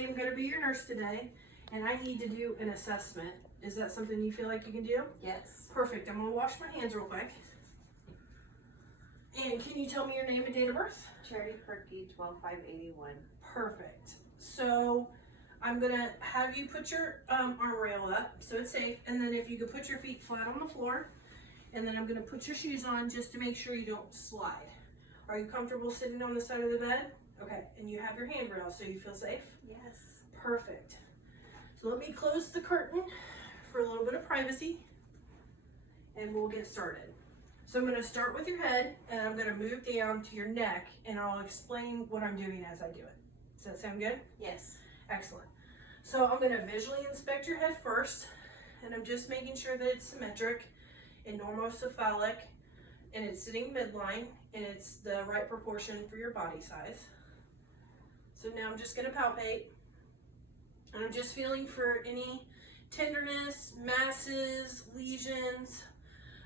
I am going to be your nurse today, and I need to do an assessment. Is that something you feel like you can do? Yes. Perfect. I'm going to wash my hands real quick. And can you tell me your name and date of birth? Charity Perky, 12/5/81. Perfect. So I'm going to have you put your arm rail up so it's safe, and then if you could put your feet flat on the floor, and then I'm going to put your shoes on just to make sure you don't slide. Are you comfortable sitting on the side of the bed? Okay, and you have your handrail so you feel safe? Yes. Perfect. So let me close the curtain for a little bit of privacy, and we'll get started. So I'm going to start with your head, and I'm going to move down to your neck, and I'll explain what I'm doing as I do it. Does that sound good? Yes. Excellent. So I'm going to visually inspect your head first, and I'm just making sure that it's symmetric and normocephalic, and it's sitting midline, and it's the right proportion for your body size. So now I'm just going to palpate, and I'm just feeling for any tenderness, masses, lesions.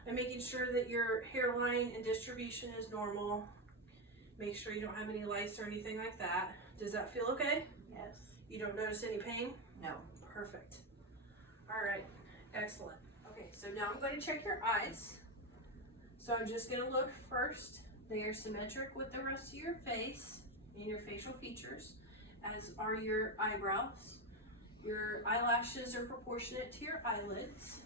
I'm making sure that your hairline and distribution is normal. Make sure you don't have any lice or anything like that. Does that feel okay? Yes. You don't notice any pain? No. Perfect. All right, excellent. Okay, so now I'm going to check your eyes. So I'm just going to look first. They are symmetric with the rest of your face and your facial features, as are your eyebrows. Your eyelashes are proportionate to your eyelids.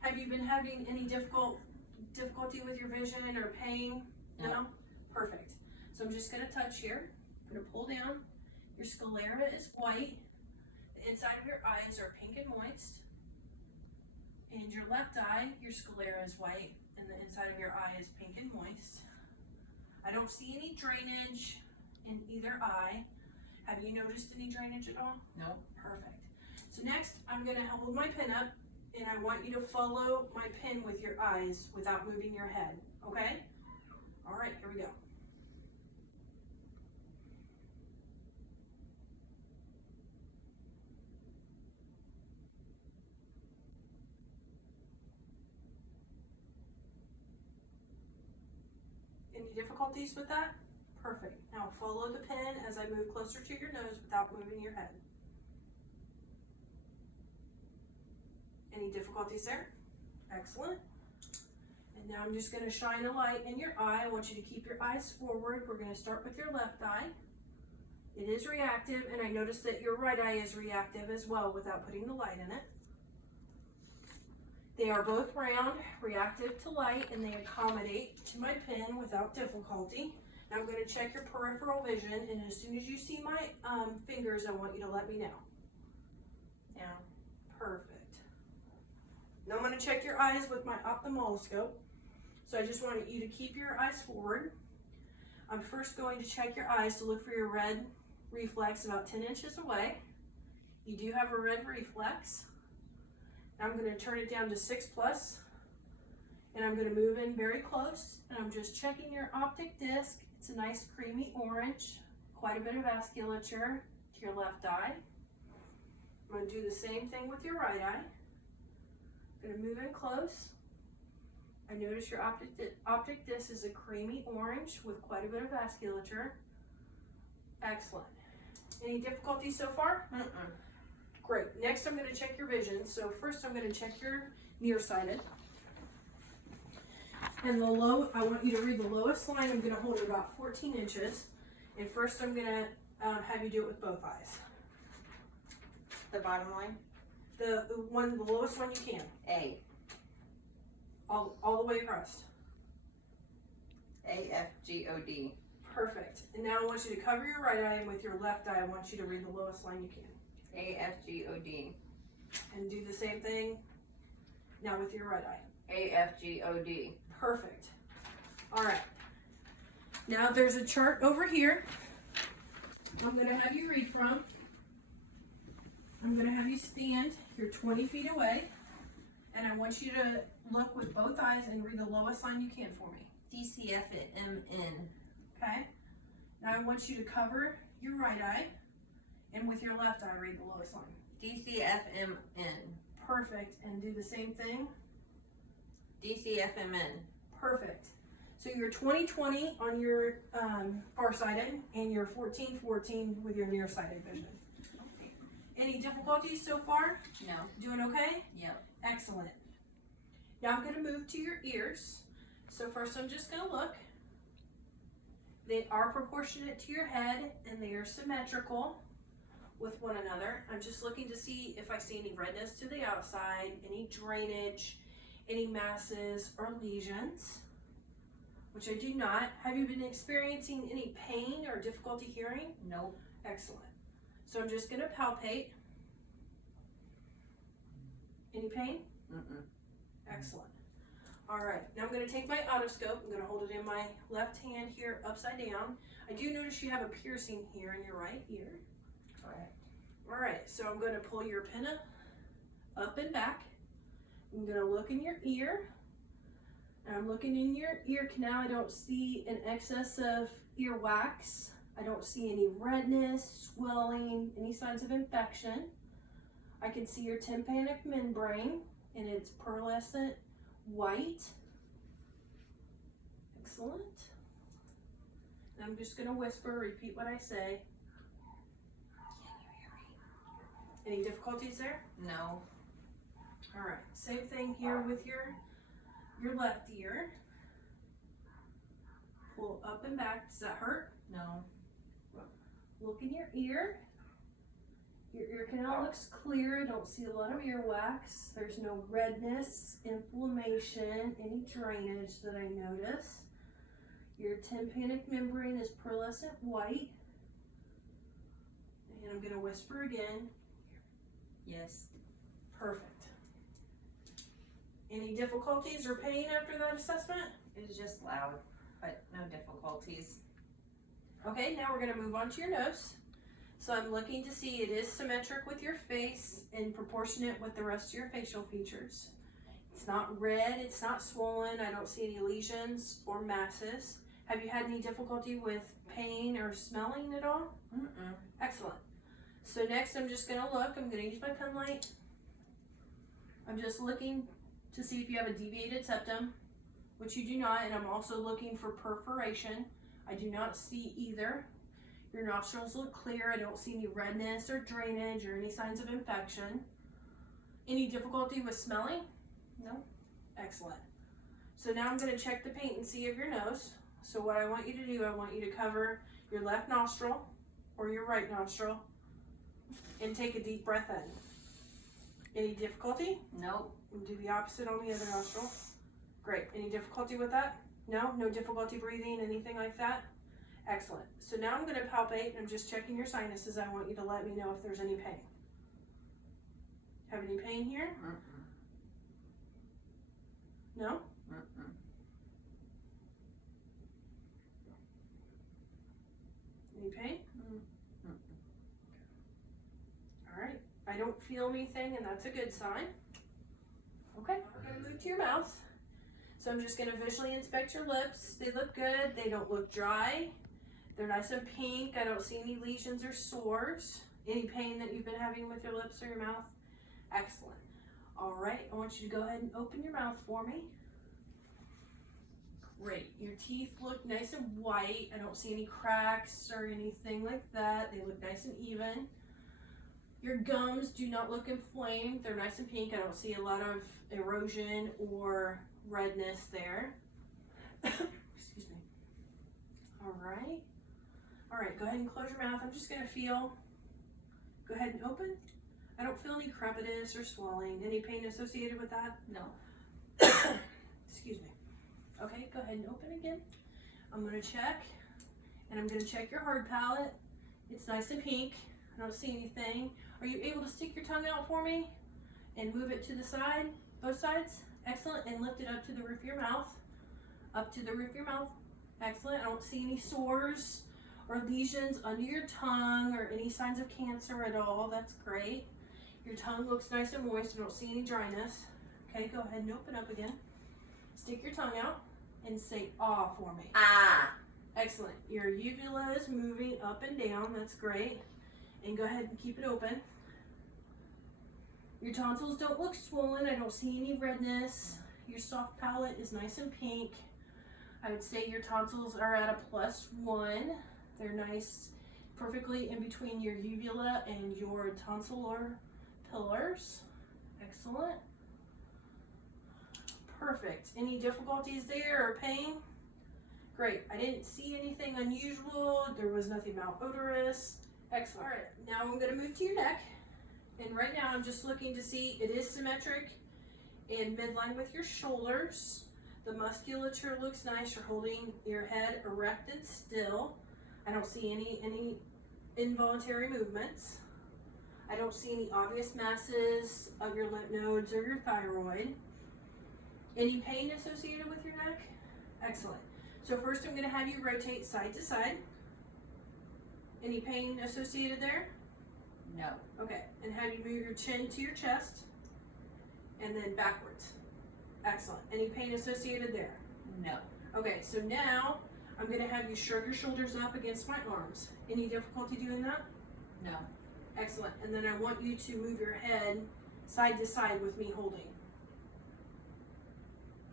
Have you been having any difficulty with your vision or pain? No? Perfect. So I'm just going to touch here. I'm going to pull down. Your sclera is white. The inside of your eyes are pink and moist. And your left eye, your sclera is white, and the inside of your eye is pink and moist. I don't see any drainage in either eye. Have you noticed any drainage at all? No. Perfect. So next, I'm going to hold my pen up, and I want you to follow my pen with your eyes without moving your head, okay? All right, here we go. Any difficulties with that? Perfect. Now follow the pen as I move closer to your nose without moving your head. Any difficulties there? Excellent. And now I'm just going to shine a light in your eye. I want you to keep your eyes forward. We're going to start with your left eye. It is reactive, and I notice that your right eye is reactive as well without putting the light in it. They are both round, reactive to light, and they accommodate to my pen without difficulty. Now I'm going to check your peripheral vision, and as soon as you see my fingers, I want you to let me know. Now. Perfect. Now I'm going to check your eyes with my ophthalmoscope. So I just want you to keep your eyes forward. I'm first going to check your eyes to look for your red reflex about 10 inches away. You do have a red reflex. Now I'm going to turn it down to 6+, and I'm going to move in very close, and I'm just checking your optic disc. It's a nice creamy orange, quite a bit of vasculature to your left eye. I'm going to do the same thing with your right eye. I'm going to move in close. I notice your optic disc is a creamy orange with quite a bit of vasculature. Excellent. Any difficulties so far? Great. Next, I'm going to check your vision. So first, I'm going to check your nearsighted. And I want you to read the lowest line. I'm going to hold it about 14 inches. And first, I'm going to have you do it with both eyes. The bottom line? The lowest one you can. A. All the way across. AFGOD. Perfect. And now I want you to cover your right eye, and with your left eye, I want you to read the lowest line you can. AFGOD. And do the same thing now with your right eye. AFGOD. Perfect. All right. Now there's a chart over here I'm going to have you read from. I'm going to have you stand. You're 20 feet away. And I want you to look with both eyes and read the lowest line you can for me. DCFMN. Okay? Now I want you to cover your right eye. And with your left eye, read the lowest line. DCFMN. Perfect. And do the same thing. DCFMN. Perfect. So you're 20/20 on your far-sighted and you're 14/14 with your nearsighted vision. Any difficulties so far? No. Doing okay? Yep. Excellent. Now I'm going to move to your ears. So first I'm just going to look. They are proportionate to your head and they are symmetrical with one another. I'm just looking to see if I see any redness to the outside, any drainage, any masses or lesions, which I do not. Have you been experiencing any pain or difficulty hearing? Nope. Excellent. So I'm just going to palpate. Any pain? Mm-mm. Excellent. All right, now I'm going to take my otoscope. I'm going to hold it in my left hand here upside down. I do notice you have a piercing here in your right ear. Correct. All right, so I'm going to pull your pinna up and back. I'm going to look in your ear. And I'm looking in your ear canal. I don't see an excess of ear wax. I don't see any redness, swelling, any signs of infection. I can see your tympanic membrane and it's pearlescent white. Excellent. And I'm just going to whisper, repeat what I say. Any difficulties there? No. All right, same thing here with your left ear. Pull up and back. Does that hurt? No. Look in your ear. Your ear canal looks clear. I don't see a lot of earwax. There's no redness, inflammation, any drainage that I notice. Your tympanic membrane is pearlescent white. And I'm going to whisper again. Yes. Perfect. Any difficulties or pain after that assessment? It was just loud, but no difficulties. Okay, now we're going to move on to your nose. So I'm looking to see it is symmetric with your face and proportionate with the rest of your facial features. It's not red, it's not swollen, I don't see any lesions or masses. Have you had any difficulty with pain or smelling at all? Mm-mm. Excellent. So next I'm just going to look, I'm going to use my pen light. I'm just looking to see if you have a deviated septum, which you do not, and I'm also looking for perforation. I do not see either. Your nostrils look clear. I don't see any redness or drainage or any signs of infection. Any difficulty with smelling? No. Excellent. So now I'm going to check the patency of your nose. So what I want you to do, I want you to cover your left nostril or your right nostril and take a deep breath in. Any difficulty? Nope. And do the opposite on the other nostril. Great. Any difficulty with that? No? No difficulty breathing, anything like that? Excellent. So now I'm going to palpate and I'm just checking your sinuses. I want you to let me know if there's any pain. Have any pain here? Mm-mm. No? Mm-mm. Any pain? Mm-mm. All right. I don't feel anything and that's a good sign. Okay. I'm going to move to your mouth. So I'm just going to visually inspect your lips. They look good. They don't look dry. They're nice and pink. I don't see any lesions or sores. Any pain that you've been having with your lips or your mouth? Excellent. All right, I want you to go ahead and open your mouth for me. Great. Your teeth look nice and white. I don't see any cracks or anything like that. They look nice and even. Your gums do not look inflamed. They're nice and pink. I don't see a lot of erosion or redness there. Excuse me. All right. All right, go ahead and close your mouth. I'm just going to feel. Go ahead and open. I don't feel any crepitus or swelling. Any pain associated with that? No. Excuse me. Okay, go ahead and open again. I'm going to check. And I'm going to check your hard palate. It's nice and pink. I don't see anything. Are you able to stick your tongue out for me? And move it to the side? Both sides? Excellent. And lift it up to the roof of your mouth. Up to the roof of your mouth. Excellent. I don't see any sores or lesions under your tongue or any signs of cancer at all. That's great. Your tongue looks nice and moist. I don't see any dryness. Okay, go ahead and open up again. Stick your tongue out and say ah for me. Ah. Excellent. Your uvula is moving up and down. That's great. And go ahead and keep it open. Your tonsils don't look swollen. I don't see any redness. Your soft palate is nice and pink. I would say your tonsils are at a +1. They're nice, perfectly in between your uvula and your tonsillar pillars. Excellent. Perfect. Any difficulties there or pain? Great. I didn't see anything unusual. There was nothing malodorous. Excellent. All right, now I'm going to move to your neck. And right now I'm just looking to see it is symmetric and midline with your shoulders. The musculature looks nice. You're holding your head erect and still. I don't see any involuntary movements. I don't see any obvious masses of your lymph nodes or your thyroid. Any pain associated with your neck? Excellent. So first I'm going to have you rotate side to side. Any pain associated there? No. Okay, and have you move your chin to your chest and then backwards. Excellent. Any pain associated there? No. Okay, so now I'm going to have you shrug your shoulders up against my arms. Any difficulty doing that? No. Excellent. And then I want you to move your head side to side with me holding.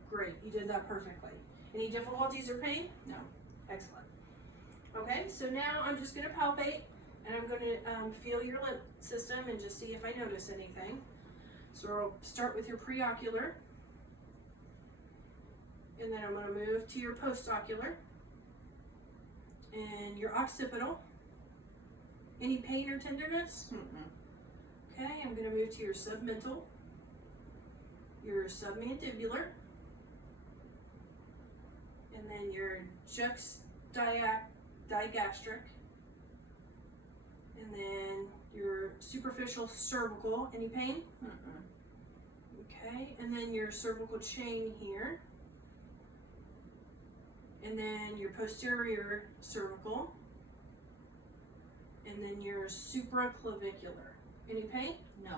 Great, you did that perfectly. Any difficulties or pain? No. Excellent. Okay, so now I'm just going to palpate and I'm going to feel your lymph system and just see if I notice anything. So I'll start with your preocular, and then I'm going to move to your postocular and your occipital. Any pain or tenderness? Mm-mm. Okay, I'm going to move to your submental, your submandibular, and then your digastric, and then your superficial cervical. Any pain? Mm-mm. Okay, and then your cervical chain here, and then your posterior cervical, and then your supraclavicular. Any pain? No.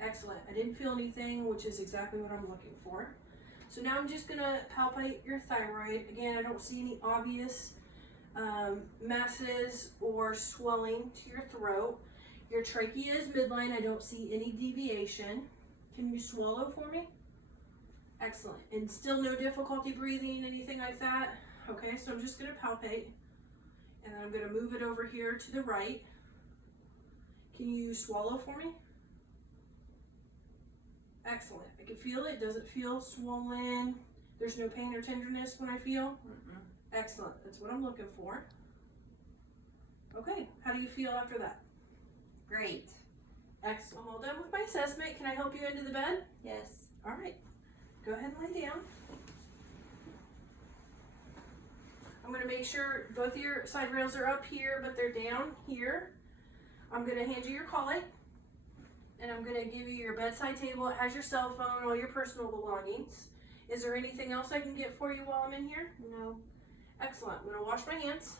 Excellent. I didn't feel anything, which is exactly what I'm looking for. So now I'm just gonna palpate your thyroid. Again, I don't see any obvious masses or swelling to your throat. Your trachea is midline. I don't see any deviation. Can you swallow for me? Excellent. And still no difficulty breathing, anything like that? Okay, so I'm just gonna palpate, and then I'm gonna move it over here to the right. Can you swallow for me? Excellent. I can feel it. Does it feel swollen? There's no pain or tenderness when I feel? Mm-mm. Excellent. That's what I'm looking for. Okay, how do you feel after that? Great. Excellent. I'm all done with my assessment. Can I help you into the bed? Yes. All right. Go ahead and lay down. I'm going to make sure both of your side rails are up here, but they're down here. I'm going to hand you your collie, and I'm going to give you your bedside table. It has your cell phone, all your personal belongings. Is there anything else I can get for you while I'm in here? No. Excellent. I'm going to wash my hands.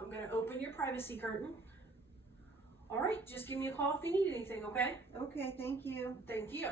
I'm going to open your privacy curtain. All right, just give me a call if you need anything, okay? Okay, thank you. Thank you.